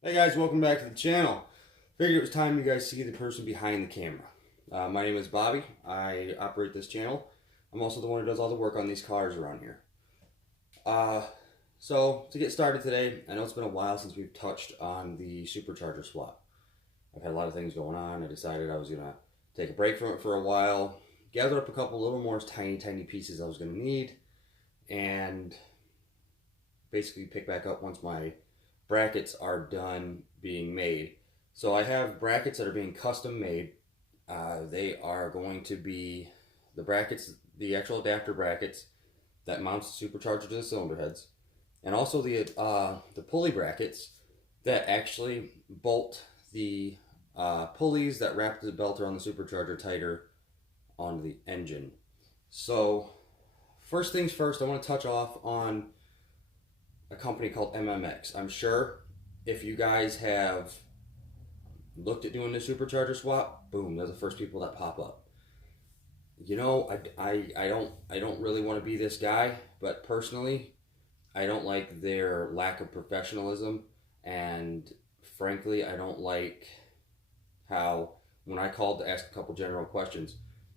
Hey guys, welcome back to the channel. Figured it was time you guys see the person behind the camera. My name is Bobby. I operate this channel. I'm also the one who does all the work on these cars around here. So to get started today, I know it's been a while since we've touched on the Supercharger swap. I've had a lot of things going on. I decided I was gonna take a break from it for a while, gather up a couple little more tiny pieces I was gonna need, and basically pick back up once my brackets are done being made. So I have brackets that are being custom made. They are going to be the brackets, the actual adapter brackets that mounts the supercharger to the cylinder heads, and also the pulley brackets that actually bolt the pulleys that wrap the belt around the supercharger tighter onto the engine. So first things first, I want to touch off on a company called MMX. I'm sure if you guys have looked at doing the supercharger swap, boom, they're the first people that pop up. You know, I don't really want to be this guy, but personally, I don't like their lack of professionalism, and frankly, I don't like how when I called to ask a couple general questions,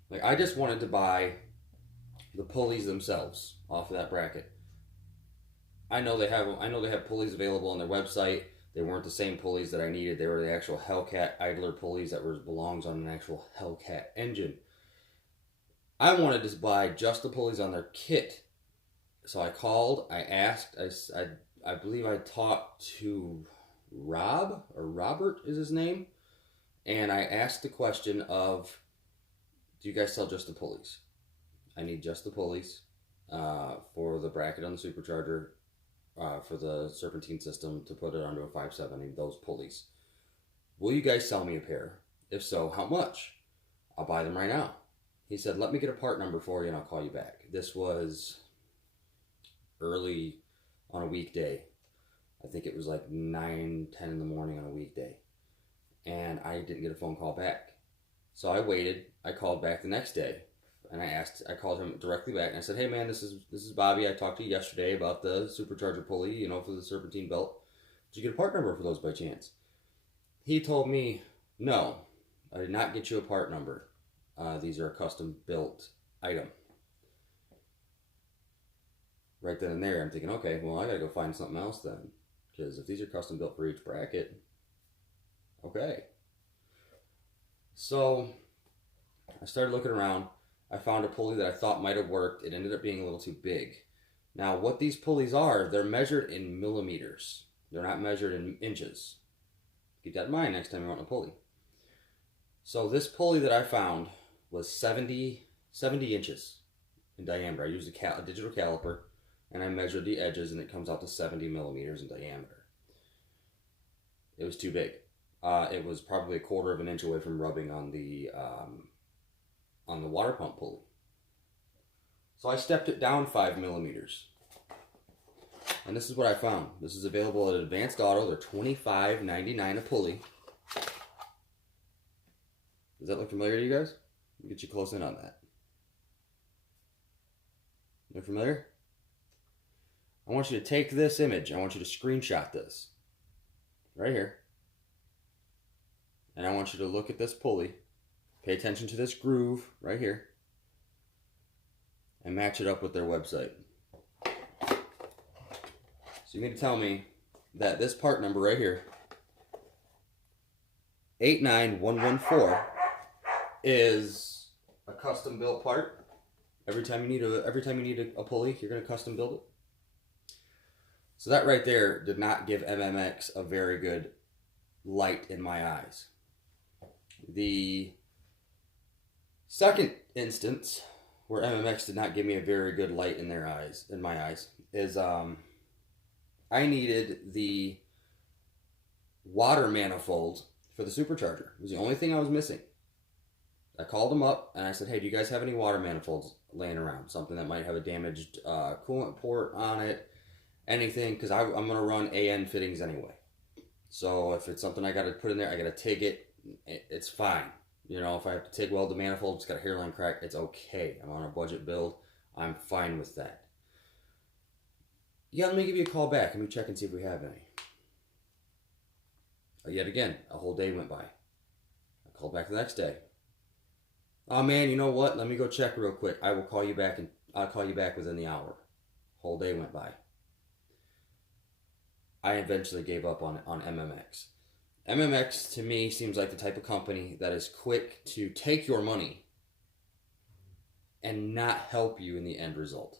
like I just wanted to buy the pulleys themselves off of that bracket. I know they have pulleys available on their website. They weren't the same pulleys that I needed. They were the actual Hellcat idler pulleys that belongs on an actual Hellcat engine. I wanted to buy just the pulleys on their kit. So I called, I asked, I believe I talked to Rob, or Robert is his name, and I asked the question of, do you guys sell just the pulleys? I need just the pulleys for the bracket on the supercharger, for the serpentine system to put it onto a 570, those pulleys. Will you guys sell me a pair? If so, how much? I'll buy them right now. He said, let me get a part number for you and I'll call you back. This was early on a weekday. I think it was like 9, 10 in the morning on a weekday. And I didn't get a phone call back. So I waited. I called back the next day. And I called him directly back and I said, hey man, this is Bobby. I talked to you yesterday about the supercharger pulley, you know, for the serpentine belt. Did you get a part number for those by chance? He told me, no, I did not get you a part number. These are a custom built item. Right then and there, I'm thinking, okay, well, I gotta go find something else then. Because if these are custom built for each bracket, okay. So I started looking around. I found a pulley that I thought might have worked. It ended up being a little too big. Now, what these pulleys are, they're measured in millimeters. They're not measured in inches. Keep that in mind next time you want a pulley. So this pulley that I found was 70 inches in diameter. I used a digital caliper and I measured the edges and it comes out to 70 millimeters in diameter. It was too big. It was probably a quarter of an inch away from rubbing on the water pump pulley. So I stepped it down 5 millimeters. And this is what I found. This is available at Advanced Auto. They're $25.99 a pulley. Does that look familiar to you guys? Let me get you close in on that. Look familiar? I want you to take this image. I want you to screenshot this. Right here. And I want you to look at this pulley. Pay attention to this groove right here. And match it up with their website. So you need to tell me that this part number right here, 89114, is a custom built part. Every time you need a pulley, you're going to custom build it. So that right there did not give MMX a very good light in my eyes. The second instance where MMX did not give me a very good light in my eyes, is I needed the water manifold for the supercharger. It was the only thing I was missing. I called them up and I said, hey, do you guys have any water manifolds laying around? Something that might have a damaged coolant port on it, anything, because I'm going to run AN fittings anyway. So if it's something I got to put in there, I got to TIG it. It's fine. You know, if I have to TIG weld the manifold, it's got a hairline crack, it's okay. I'm on a budget build. I'm fine with that. Yeah, let me give you a call back. Let me check and see if we have any. Yet again, a whole day went by. I called back the next day. Oh man, you know what? Let me go check real quick. I will call you back, and I'll call you back within the hour. Whole day went by. I eventually gave up on MMX. MMX to me seems like the type of company that is quick to take your money and not help you in the end result.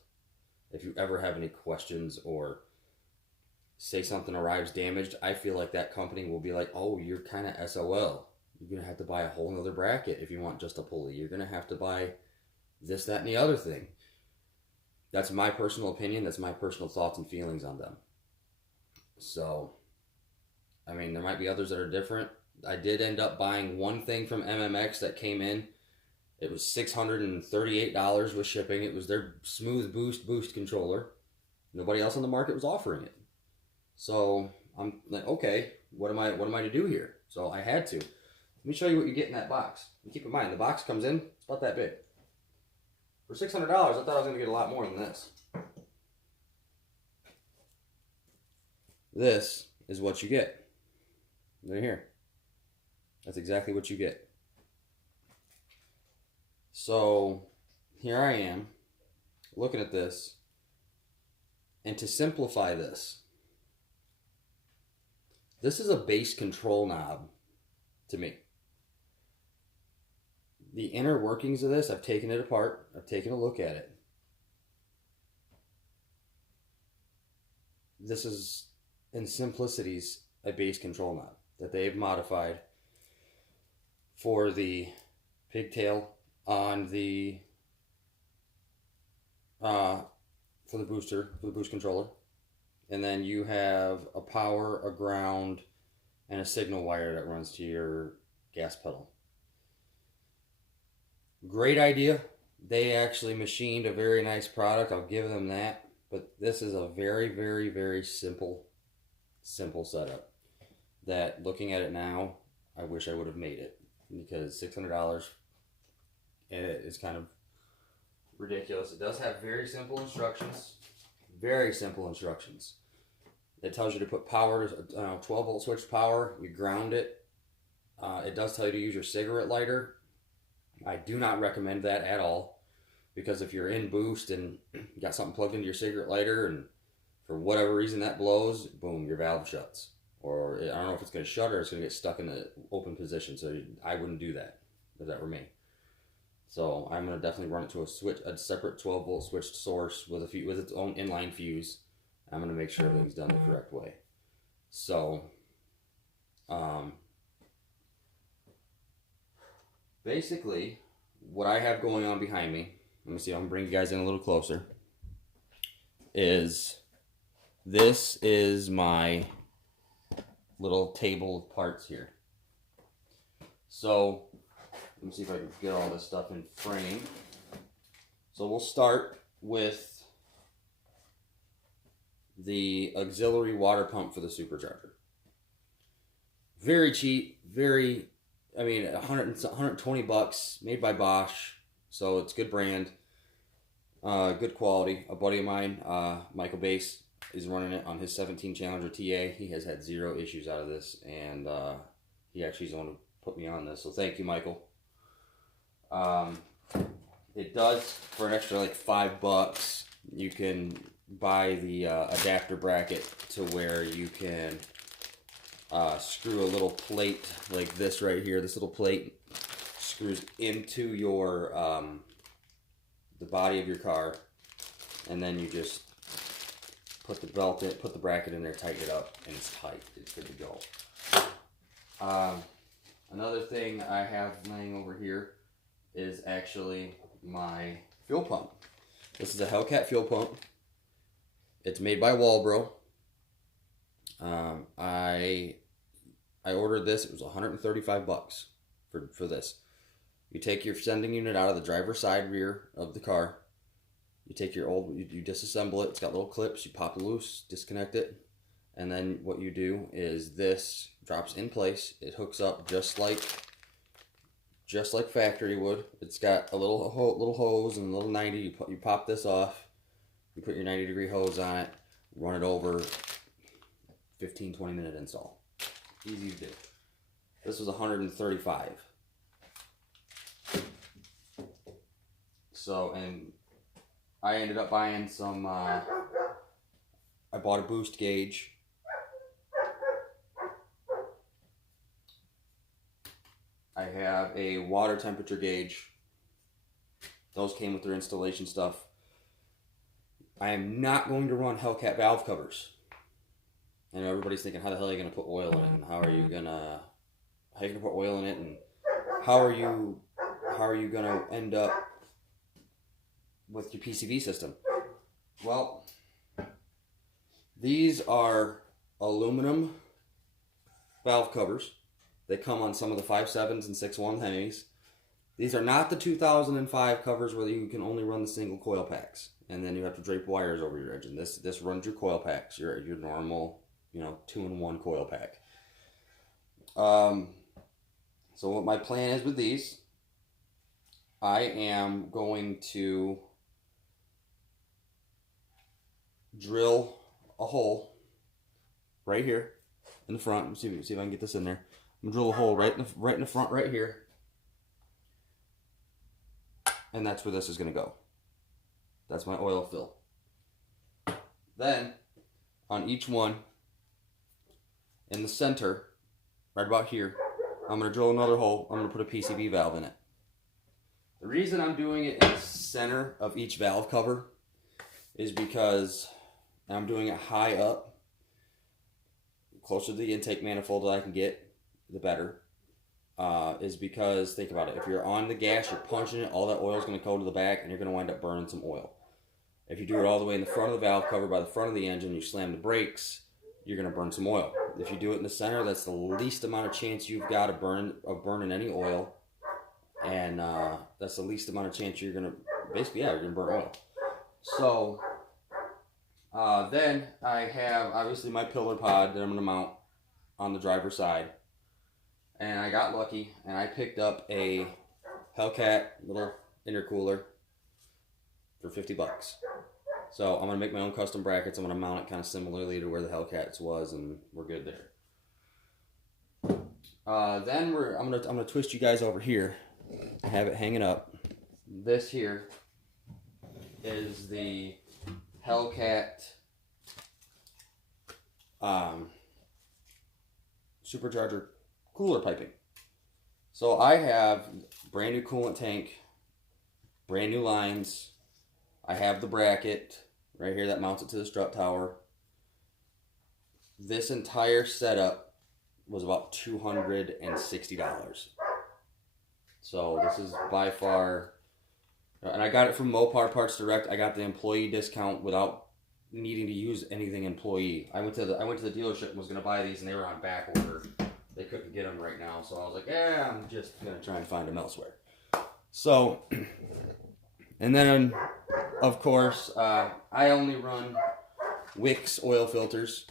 If you ever have any questions or say something arrives damaged, I feel like that company will be like, oh, you're kind of SOL. You're going to have to buy a whole nother bracket if you want just a pulley. You're going to have to buy this, that, and the other thing. That's my personal opinion. That's my personal thoughts and feelings on them. So, I mean, there might be others that are different. I did end up buying one thing from MMX that came in. It was $638 with shipping. It was their Smooth Boost controller. Nobody else on the market was offering it. So I'm like, okay, what am I to do here? So I had to. Let me show you what you get in that box. And keep in mind, the box comes in, it's about that big. For $600, I thought I was going to get a lot more than this. This is what you get. Right here. That's exactly what you get. So here I am looking at this, and to simplify this is a base control knob to me. The inner workings of this, I've taken it apart, I've taken a look at it. This is, in simplicities, a base control knob that they've modified for the pigtail on the for the boost controller, and then you have a power, a ground, and a signal wire that runs to your gas pedal. Great idea. They actually machined a very nice product, I'll give them that, but this is a very, very, very simple setup that, looking at it now, I wish I would have made it, because $600 is kind of ridiculous. It does have very simple instructions. Very simple instructions. It tells you to put power, 12 volt switch power. You ground it. It does tell you to use your cigarette lighter. I do not recommend that at all, because if you're in boost and you got something plugged into your cigarette lighter and for whatever reason that blows, boom, your valve shuts. Or I don't know if it's going to shut or it's going to get stuck in the open position. So I wouldn't do that if that were me. So I'm going to definitely run it to a separate 12 volt switched source with its own inline fuse. I'm going to make sure everything's done the correct way. So, basically, what I have going on behind me, let me see, I'm going to bring you guys in a little closer, is this is my little table of parts here. So, let me see if I can get all this stuff in frame. So we'll start with the auxiliary water pump for the Supercharger. Very cheap, I mean, 120 bucks, made by Bosch, so it's good brand, good quality. A buddy of mine, Michael Bass, is running it on his 17 Challenger TA. He has had zero issues out of this, and he actually is the one who put me on this, so thank you, Michael. It does, for an extra like $5, you can buy the adapter bracket to where you can screw a little plate like this right here. This little plate screws into your the body of your car, and then you just put the belt in, put the bracket in there, tighten it up, and it's tight. It's good to go. Another thing I have laying over here is actually my fuel pump. This is a Hellcat fuel pump. It's made by Walbro. I ordered this. It was 135 bucks for this. You take your sending unit out of the driver's side rear of the car. You take your old, you disassemble it. It's got little clips. You pop it loose, disconnect it, and then what you do is this drops in place. It hooks up just like factory would. It's got a little hose and a little 90. You pop this off. You put your 90-degree hose on it. Run it over. 15-20 minute install. Easy to do. This was 135. So, and I ended up buying some, I bought a boost gauge. I have a water temperature gauge. Those came with their installation stuff. I am not going to run Hellcat valve covers. And everybody's thinking, how the hell are you going to put oil in it? And how are you going to put oil in it? And how are you going to end up with your PCV system? Well, these are aluminum valve covers. They come on some of the 5.7s and 6.1 hemis. These are not the 2005 covers where you can only run the single coil packs, and then you have to drape wires over your engine. This runs your coil packs, your normal, 2-in-1 coil pack. So what my plan is with these, I am going to drill a hole right here in the front. See if I can get this in there. I'm gonna drill a hole right in the front right here, and that's where this is gonna go. That's my oil fill. Then on each one in the center, right about here, I'm gonna drill another hole. I'm gonna put a PCV valve in it. The reason I'm doing it in the center of each valve cover is because I'm doing it high up, closer to the intake manifold that I can get, the better. Is because, think about it, if you're on the gas, you're punching it, all that oil is going to go to the back, and you're going to wind up burning some oil. If you do it all the way in the front of the valve cover by the front of the engine, you slam the brakes, you're going to burn some oil. If you do it in the center, that's the least amount of chance you've got of burning any oil, and that's the least amount of chance you're going to, basically, you're going to burn oil. So, then I have, obviously, my pillar pod that I'm going to mount on the driver's side. And I got lucky, and I picked up a Hellcat little intercooler for $50. So I'm gonna make my own custom brackets. I'm gonna mount it kind of similarly to where the Hellcats was, and we're good there. Then I'm gonna twist you guys over here. I have it hanging up. This here is the Hellcat Supercharger cooler piping. So I have brand new coolant tank, brand new lines. I have the bracket right here that mounts it to the strut tower. This entire setup was about $260. So this is by far, and I got it from Mopar Parts Direct. I got the employee discount without needing to use anything employee. I went to the dealership and was going to buy these, and they were on back order. They couldn't get them right now, so I was like, I'm just going to try and find them elsewhere. So, and then, of course, I only run Wix oil filters.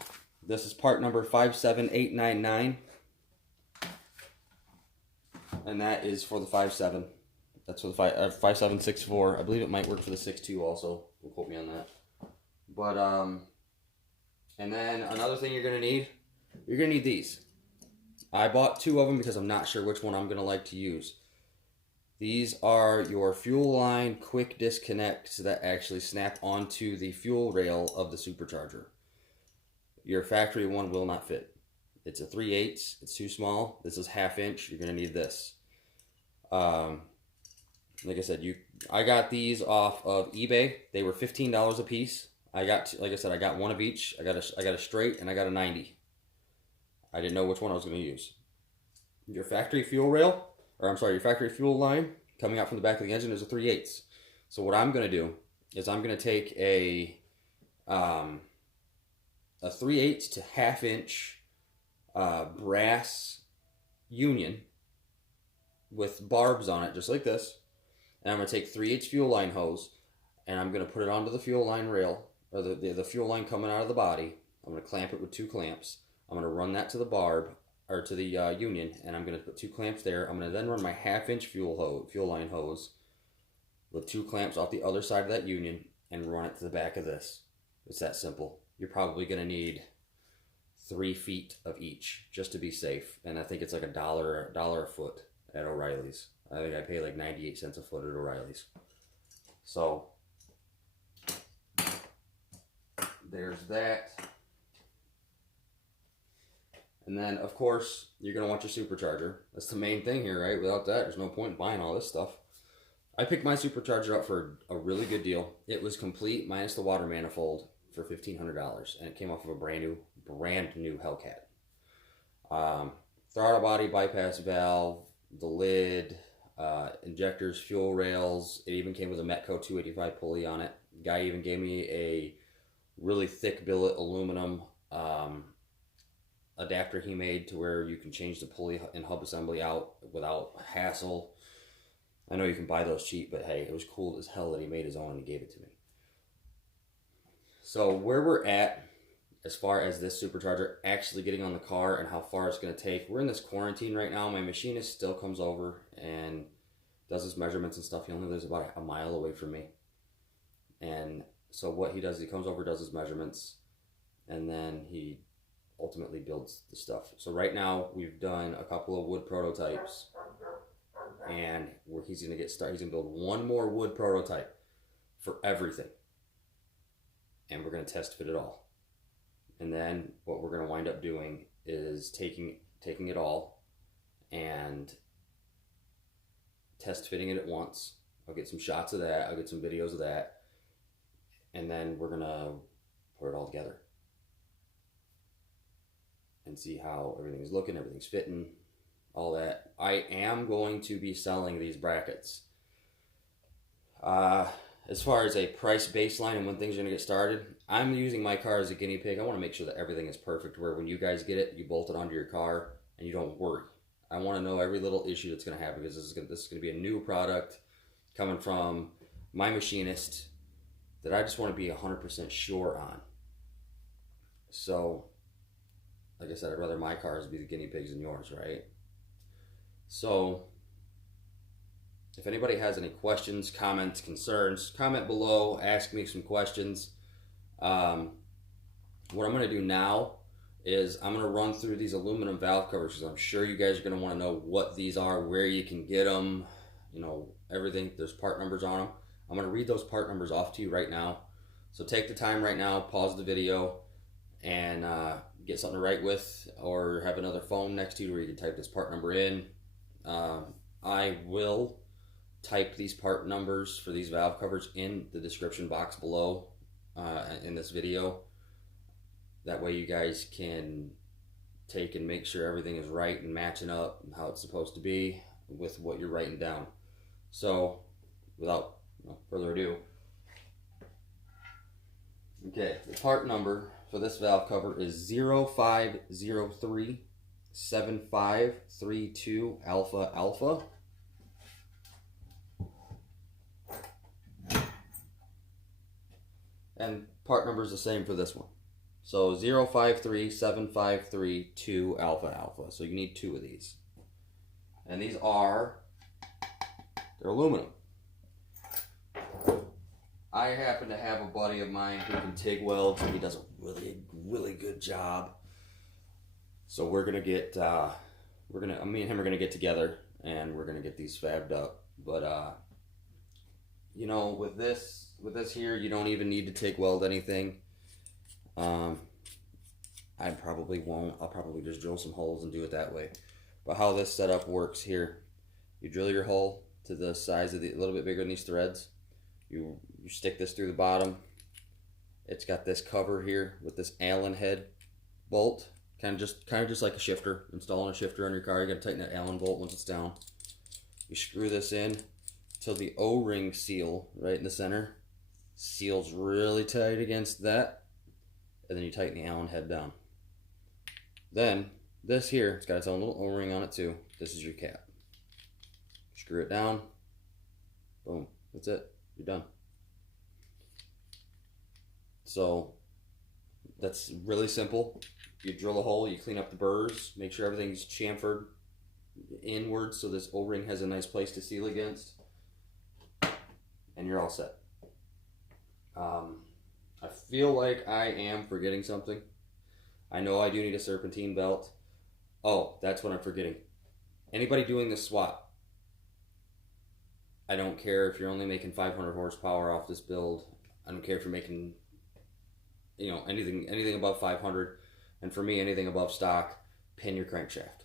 This is part number 57899. And that is for the 5.7. That's for the 5.764. I believe it might work for the 6.2 also. Don't quote me on that. But, and then another thing you're going to need these. I bought 2 of them because I'm not sure which one I'm going to like to use. These are your fuel line quick disconnects that actually snap onto the fuel rail of the Supercharger. Your factory one will not fit. It's a 3/8. It's too small. This is 1/2 inch. You're going to need this. Like I said, I got these off of eBay. They were $15 a piece. I got, like I said, I got one of each. I got a straight and I got a 90. I didn't know which one I was going to use. Your factory fuel rail, your factory fuel line coming out from the back of the engine is a 3/8. So what I'm going to do is I'm going to take a 3/8 to 1/2 inch brass union with barbs on it, just like this. And I'm going to take 3/8 fuel line hose, and I'm going to put it onto the fuel line rail, or the fuel line coming out of the body. I'm going to clamp it with 2 clamps. I'm going to run that to the barb, or to the union, and I'm going to put 2 clamps there. I'm going to then run my 1/2 inch fuel line hose with 2 clamps off the other side of that union and run it to the back of this. It's that simple. You're probably going to need 3 feet of each just to be safe. And I think it's like $1 a foot at O'Reilly's. I think I pay like 98 cents a foot at O'Reilly's. So there's that. And then, of course, you're going to want your supercharger. That's the main thing here, right? Without that, there's no point in buying all this stuff. I picked my supercharger up for a really good deal. It was complete minus the water manifold for $1,500, and it came off of a brand new Hellcat. Throttle body, bypass valve, the lid, injectors, fuel rails. It even came with a Metco 285 pulley on it. Guy even gave me a really thick billet aluminum adapter he made to where you can change the pulley and hub assembly out without hassle. I know you can buy those cheap, but hey, it was cool as hell that he made his own and he gave it to me. So where we're at as far as this supercharger actually getting on the car and how far it's going to take, we're in this quarantine right now. My machinist still comes over and does his measurements and stuff. He only lives about a mile away from me. And so what he does, he comes over, does his measurements, and then he ultimately builds the stuff. So right now we've done a couple of wood prototypes, and he's going to get started. He's going to build one more wood prototype for everything, and we're going to test fit it all. And then what we're going to wind up doing is taking it all and test fitting it at once. I'll get some shots of that. I'll get some videos of that. And then we're going to put it all together and see how everything's looking, everything's fitting, all that. I am going to be selling these brackets. As far as a price baseline and when things are going to get started, I'm using my car as a guinea pig. I want to make sure that everything is perfect, where when you guys get it, you bolt it onto your car and you don't worry. I want to know every little issue that's going to happen, because this is going to be a new product coming from my machinist that I just want to be 100% sure on. So, like I said, I'd rather my cars be the guinea pigs than yours, right? So, if anybody has any questions, comments, concerns, comment below, ask me some questions. What I'm going to do now is I'm going to run through these aluminum valve covers, because I'm sure you guys are going to want to know what these are, where you can get them, you know, everything. There's part numbers on them. I'm going to read those part numbers off to you right now. So take the time right now, pause the video, and get something to write with, or have another phone next to you where you can type this part number in. I will type these part numbers for these valve covers in the description box below in this video. That way you guys can take and make sure everything is right and matching up and how it's supposed to be with what you're writing down. So without further ado, okay, the part number for this valve cover is 05037532 Alpha Alpha. And part number is the same for this one. So 053753 Alpha Alpha. So you need 2 of these. And these they're aluminum. I happen to have a buddy of mine who can TIG weld, and he does a really good job. So we're gonna get me and him are gonna get together, and we're gonna get these fabbed up. But you know, with this here, you don't even need to TIG weld anything. I probably won't. I'll probably just drill some holes and do it that way. But how this setup works here, you drill your hole to the size of a little bit bigger than these threads. You stick this through the bottom. It's got this cover here with this Allen head bolt, kind of just like a shifter. Installing a shifter on your car, you got to tighten that Allen bolt once it's down. You screw this in till the O-ring seal right in the center seals really tight against that, and then you tighten the Allen head down. Then this here, it's got its own little O-ring on it too. This is your cap. Screw it down. Boom. That's it. You're done. So that's really simple. You drill a hole, you clean up the burrs, make sure everything's chamfered inward so this O-ring has a nice place to seal against, and you're all set. I feel like I am forgetting something. I know I do need a serpentine belt. Oh, that's what I'm forgetting. Anybody doing this swap, I don't care if you're only making 500 horsepower off this build. I don't care if you're making, anything above 500, and for me, anything above stock, pin your crankshaft.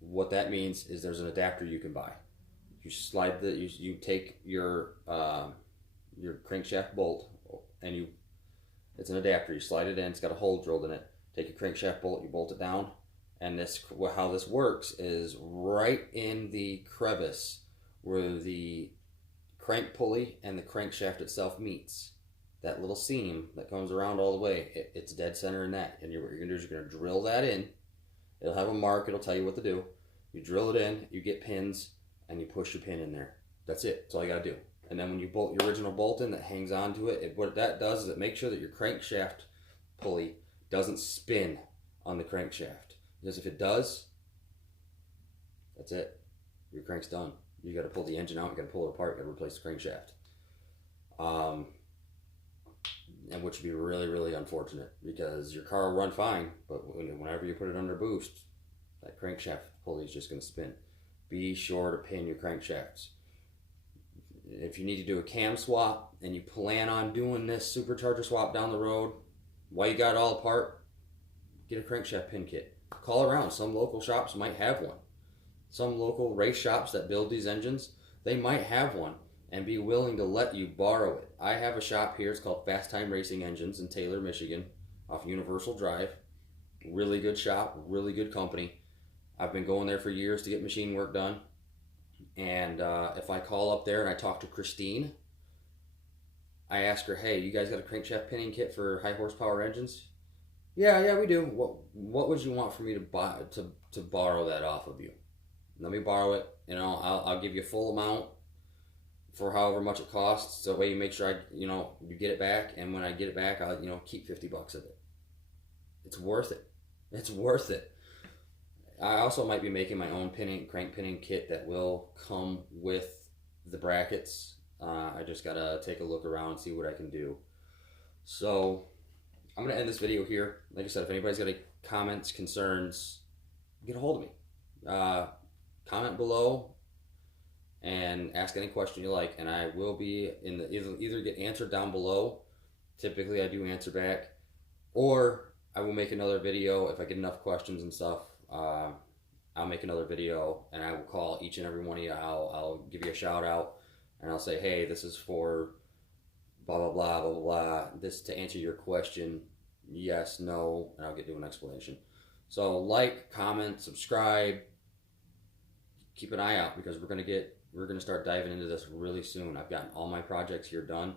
What that means is there's an adapter you can buy. You slide you take your crankshaft bolt, and it's an adapter. You slide it in. It's got a hole drilled in it. Take your crankshaft bolt, you bolt it down, and how this works is right in the crevice where the crank pulley and the crankshaft itself meets. That little seam that comes around all the way, it's dead center in that. And what you're gonna do is you're gonna drill that in. It'll have a mark. It'll tell you what to do. You drill it in. You get pins, and you push your pin in there. That's it. That's all you gotta do. And then when you bolt your original bolt in that hangs onto it, what that does is it makes sure that your crankshaft pulley doesn't spin on the crankshaft. Because if it does, that's it. Your crank's done. You got to pull the engine out. You got to pull it apart. You got to replace the crankshaft. And which would be really, really unfortunate because your car will run fine, but whenever you put it under boost, that crankshaft pulley is just going to spin. Be sure to pin your crankshafts. If you need to do a cam swap and you plan on doing this supercharger swap down the road, while you got it all apart, get a crankshaft pin kit. Call around. Some local shops might have one. Some local race shops that build these engines, they might have one and be willing to let you borrow it. I have a shop here. It's called Fast Time Racing Engines in Taylor, Michigan, off Universal Drive. Really good shop, really good company. I've been going there for years to get machine work done. And if I call up there and I talk to Christine, I ask her, hey, you guys got a crankshaft pinning kit for high horsepower engines? Yeah, we do. What would you want for me to buy to borrow that off of you? Let me borrow it. I'll give you a full amount for however much it costs. So that way you make sure you get it back. And when I get it back, I'll keep $50 of it. It's worth it. It's worth it. I also might be making my own crank pinning kit that will come with the brackets. I just gotta take a look around and see what I can do. So I'm gonna end this video here. Like I said, if anybody's got any comments, concerns, get a hold of me. Comment below and ask any question you like, and I will be in the either get answered down below. Typically I do answer back, or I will make another video if I get enough questions and stuff. I'll make another video and I will call each and every one of you. I'll give you a shout out and I'll say, hey, this is for blah blah blah blah blah. This to answer your question, yes, no, and I'll do an explanation. So like, comment, subscribe. Keep an eye out because we're gonna start diving into this really soon. I've gotten all my projects here done.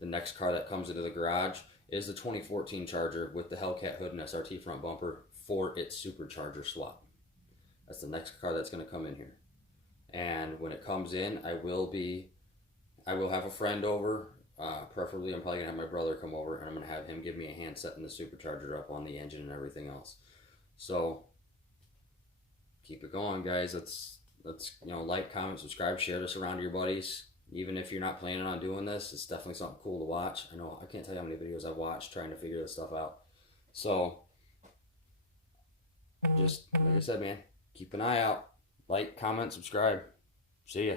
The next car that comes into the garage is the 2014 Charger with the Hellcat hood and SRT front bumper for its Supercharger swap. That's the next car that's gonna come in here. And when it comes in, I will have a friend over. Preferably, I'm probably gonna have my brother come over, and I'm gonna have him give me a hand setting the Supercharger up on the engine and everything else. So keep it going, guys. Let's like, comment, subscribe, share this around to your buddies. Even if you're not planning on doing this, it's definitely something cool to watch. I can't tell you how many videos I've watched trying to figure this stuff out. So just like I said, man, keep an eye out. Like, comment, subscribe. See ya.